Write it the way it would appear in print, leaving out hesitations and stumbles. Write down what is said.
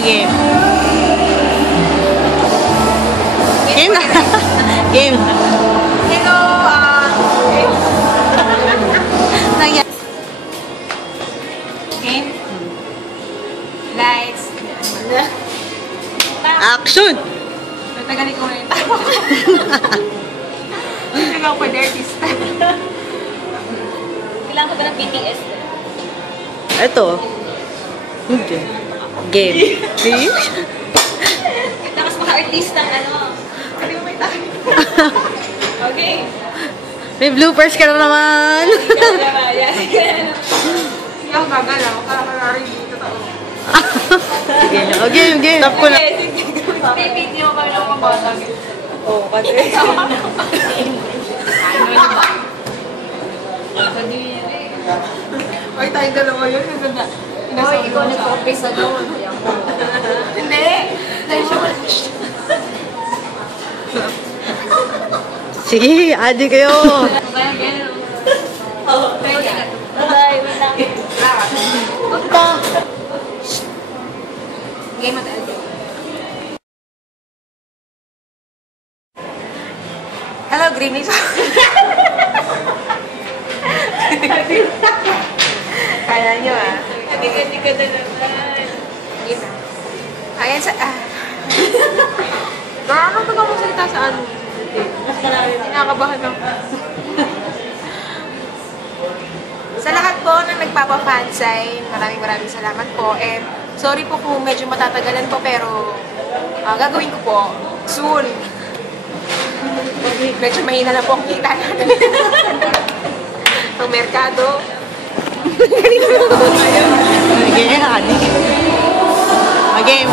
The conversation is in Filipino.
Game. Game na. Game. Hello, game. Lights. Action! Natagalin ko na yung tao. Hindi lang ako artista. Kailangan ko ba ng BTS? Ito. Hindi. Game. See? Tapos maka-artista ng ano. Hindi mo may tayo. Okay. May bloopers ka na naman. Hindi ako gagalaw. Kakakarari dito tao. Game. Stop ko na. May video kami ng mga bata. Oo, kasi. Ay, tayo dalawa yun. Hoy, ikaw nag-office sa doon. Hindi. Sige, adi kayo. Bye-bye. Punta. Game at LD. Hello, Green Leaf. Kaya nyo Hindi ka na naman. Ayan sa... Ano ba ako salita sa ano? Kinakabahan ako. Sa lahat po na nagpapa-fansign, maraming salamat po. And sorry po kung medyo matatagalan po, pero gagawin ko po soon. Medyo mahina na po ang kita natin. Ang merkado. Game.